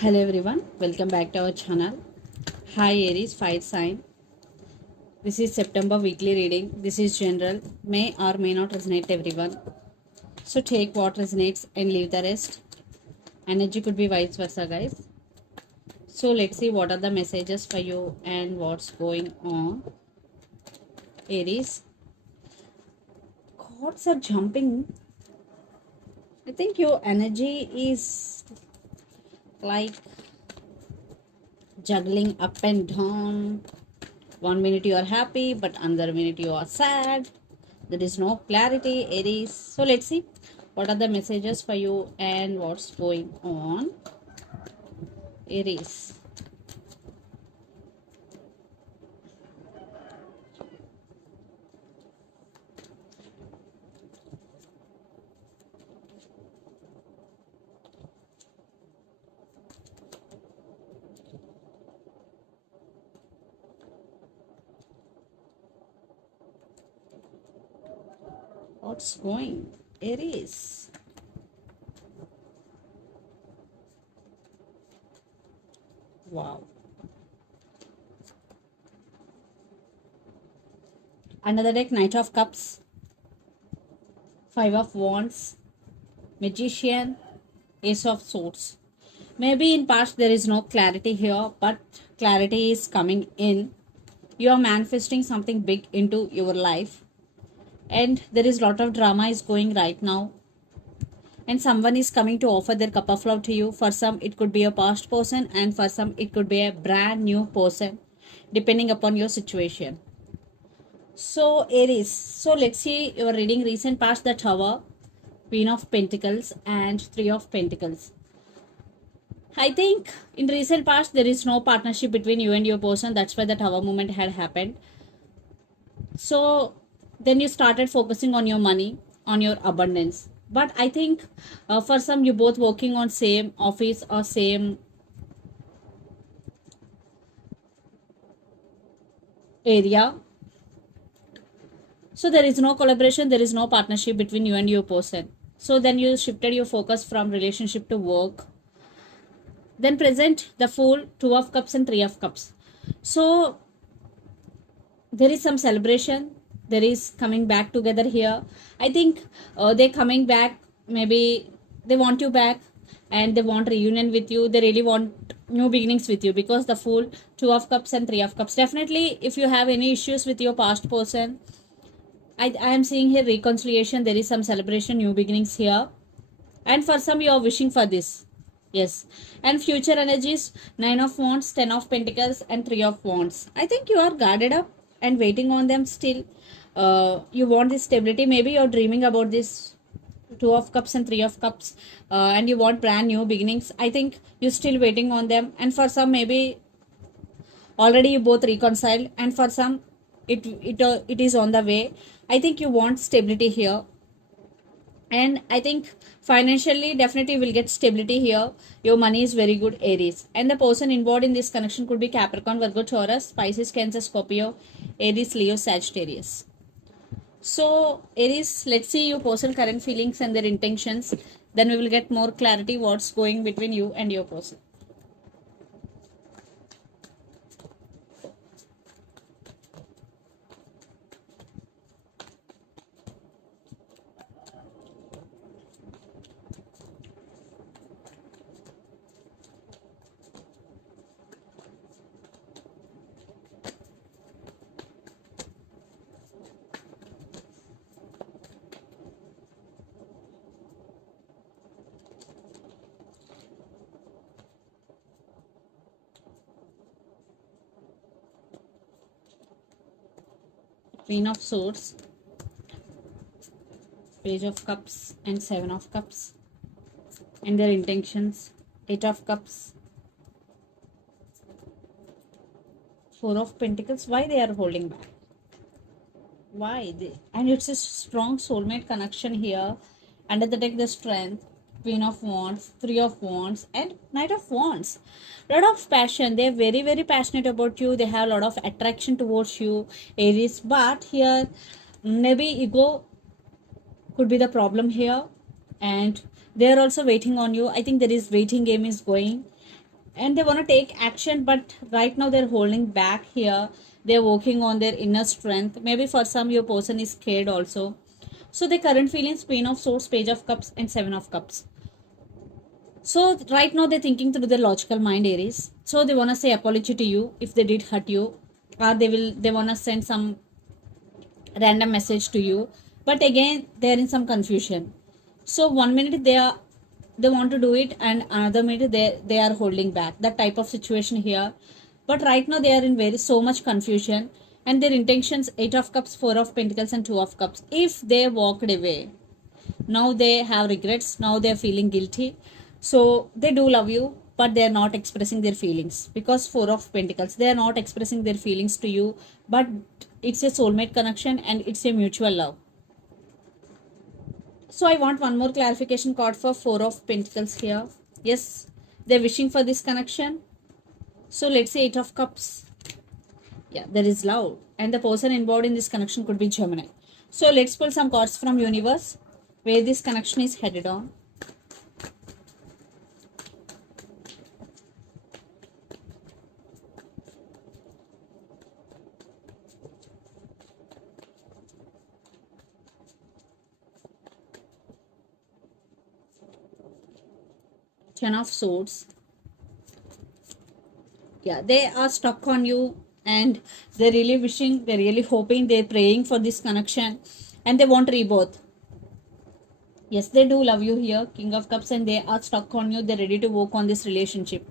Hello everyone, welcome back to our channel. Hi Aries, fire sign. This is September weekly reading. This is general, may or may not resonate everyone. So take what resonates and leave the rest. Energy could be vice versa, guys. So let's see what are the messages for you and what's going on. Aries, cards are jumping. I think your energy is like juggling up and down. 1 minute you are happy, but another minute you are sad. There is no clarity, Aries. So let's see what are the messages for you and what's going on, Aries. What's going, Aries? Wow. Another deck, Knight of Cups, Five of Wands, Magician, Ace of Swords. Maybe in past there is no clarity here, but clarity is coming in. You are manifesting something big into your life, and there is lot of drama is going right now, and someone is coming to offer their cup of love to you. For some it could be a past person, and for some it could be a brand new person, depending upon your situation. So Aries, so let's see your reading. Recent past, the Tower, Queen of Pentacles and Three of Pentacles. I think in recent past there is no partnership between you and your person. That's why the Tower moment had happened. So then you started focusing on your money, on your abundance. But I think for some you both working on same office or same area. So there is no collaboration, there is no partnership between you and your person. So then you shifted your focus from relationship to work. Then present the Fool, Two of Cups and Three of Cups. So there is some celebration, there is coming back together here. I think they're coming back, maybe they want you back and they want reunion with you. They really want new beginnings with you, because the Fool, Two of Cups and Three of Cups. Definitely if you have any issues with your past person, I am seeing here reconciliation. There is some celebration, new beginnings here, and for some you are wishing for this. Yes. And future energies, Nine of Wands, Ten of Pentacles and Three of Wands. I think you are guarded up and waiting on them still. You want this stability. Maybe you're dreaming about this Two of Cups and Three of Cups, and you want brand new beginnings. I think you're still waiting on them. And for some, maybe already you both reconciled, and for some it is on the way. I think you want stability here, and I think financially definitely will get stability here. Your money is very good, Aries. And the person involved in this connection could be Capricorn, Virgo, Taurus, Pisces, Cancer, Scorpio, Aries, Leo, Sagittarius. So Aries, let's see your person current feelings and their intentions. Then we will get more clarity what's going between you and your person. Queen of Swords, Page of Cups and Seven of Cups, and their intentions, Eight of Cups, Four of Pentacles. Why they are holding back? Why they? And it's a strong soulmate connection here. Under the deck, the Strength, Queen of Wands, Three of Wands and Knight of Wands. Lot of passion. They're very very passionate about you. They have a lot of attraction towards you, Aries. But here maybe ego could be the problem here, and they're also waiting on you. I think there is waiting game is going, and they want to take action, but right now they're holding back here. They're working on their inner strength. Maybe for some your person is scared also. So the current feelings: Queen of Swords, Page of Cups, and Seven of Cups. So right now they're thinking through their logical mind, Aries. So they want to say apology to you if they did hurt you, or they want to send some random message to you, but again they're in some confusion. So one minute they want to do it, and another minute they are holding back, that type of situation here. But right now they are in very so much confusion, and their intentions: Eight of Cups, Four of Pentacles, and Two of Cups. If they walked away, now they have regrets, now they are feeling guilty. So they do love you, but they are not expressing their feelings, because Four of Pentacles, they are not expressing their feelings to you. But it's a soulmate connection, and it's a mutual love. So I want one more clarification card for Four of Pentacles here. Yes, they're wishing for this connection. So let's say Eight of Cups. Yeah, there is love, and the person involved in this connection could be Gemini. So let's pull some cards from universe where this connection is headed on. Ten of Swords. Yeah, they are stuck on you, and they're really wishing, they're really hoping, they're praying for this connection, and they want rebirth. Yes, they do love you here, King of Cups, and they are stuck on you. They're ready to work on this relationship.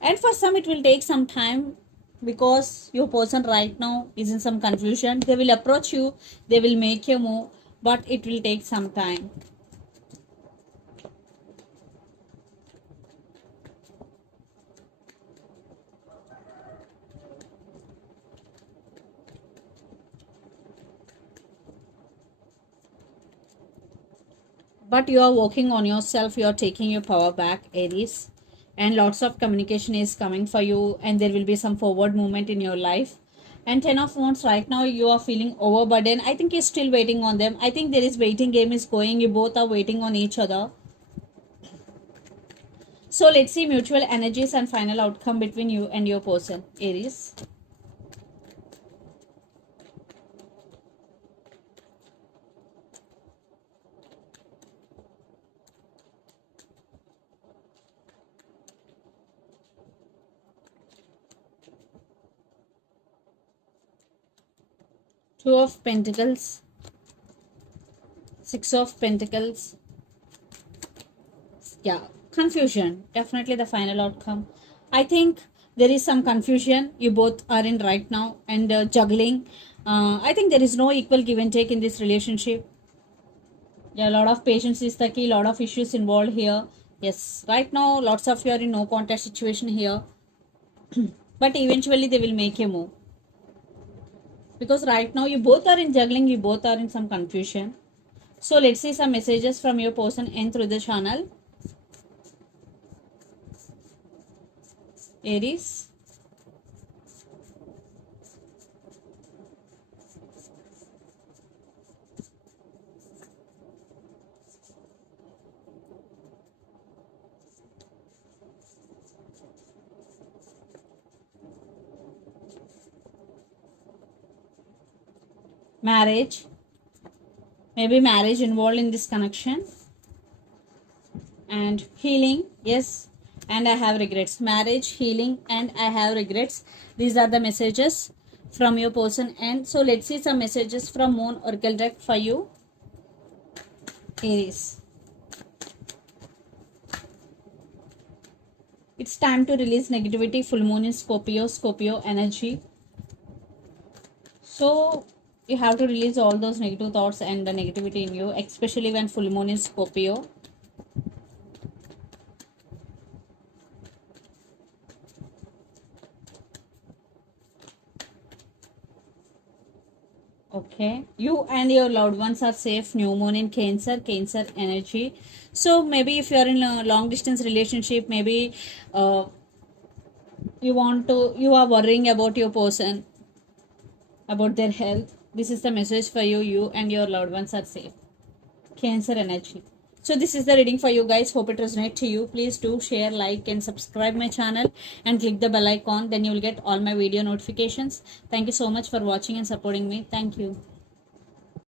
And for some, it will take some time, because your person right now is in some confusion. They will approach you, they will make you move, but it will take some time. But you are working on yourself, you are taking your power back, Aries, and lots of communication is coming for you, and there will be some forward movement in your life. And Ten of Wands, right now you are feeling overburdened. I think you're still waiting on them. I think there is waiting game is going, you both are waiting on each other. So let's see mutual energies and final outcome between you and your person, Aries. Two of Pentacles, Six of Pentacles. Yeah, confusion, definitely the final outcome. I think there is some confusion you both are in right now, and juggling. I think there is no equal give and take in this relationship. Yeah, a lot of patience is the key, lot of issues involved here. Yes, right now lots of you are in no contact situation here, but eventually they will make a move, because right now you both are in juggling, you both are in some confusion. So let's see some messages from your person and through the channel, Aries. Marriage, maybe marriage involved in this connection. And healing, yes, and I have regrets. Marriage, healing, and I have regrets. These are the messages from your person. And so let's see some messages from Moon Oracle deck for you, Aries. It's time to release negativity. Full moon in Scorpio energy. So you have to release all those negative thoughts and the negativity in you, especially when full moon is Scorpio. Okay, you and your loved ones are safe. New moon in Cancer energy. So maybe if you are in a long distance relationship, maybe you are worrying about your person, about their health. This is the message for you. You and your loved ones are safe. Cancer energy. So this is the reading for you guys. Hope it resonates to you. Please do share, like and subscribe my channel and click the bell icon. Then you will get all my video notifications. Thank you so much for watching and supporting me. Thank you.